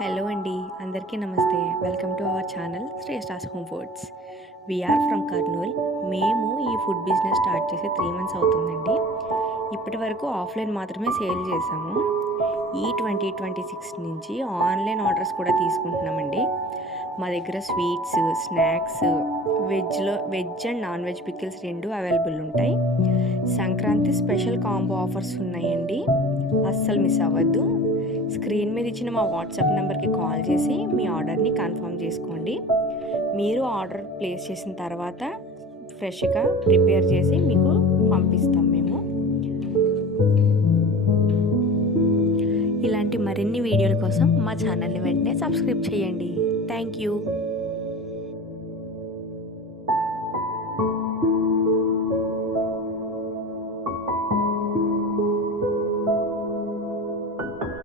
Hello అండి, అందరికీ నమస్తే. Welcome to our channel Shreshta's home foods. We are from Kurnool. మేము ఈ ఫుడ్ బిజినెస్ స్టార్ట్ చేసి 3 మంత్స్ అవుతుందండి. ఇప్పటి వరకు ఆఫ్లైన్ మాత్రమే సేల్ చేసాము. ఈ 2026 నుంచి ఆన్లైన్ ఆర్డర్స్ కూడా తీసుకుంటున్నామండి. మా దగ్గర sweets, snacks, veg and non veg pickles 2 available ఉంటాయి. సంక్రాంతి స్పెషల్ కాంబో ఆఫర్స్ ఉన్నాయండి, అస్సలు మిస్ అవ్వద్దు. స్క్రీన్ మీద ఇచ్చిన మా వాట్సాప్ నెంబర్కి కాల్ చేసి మీ ఆర్డర్ని కన్ఫర్మ్ చేసుకోండి. మీరు ఆర్డర్ ప్లేస్ చేసిన తర్వాత ఫ్రెష్గా ప్రిపేర్ చేసి మీకు పంపిస్తాం మేము. ఇలాంటి మరిన్ని వీడియోల కోసం మా ఛానల్ని వెంటనే సబ్స్క్రైబ్ చేయండి. Thank you.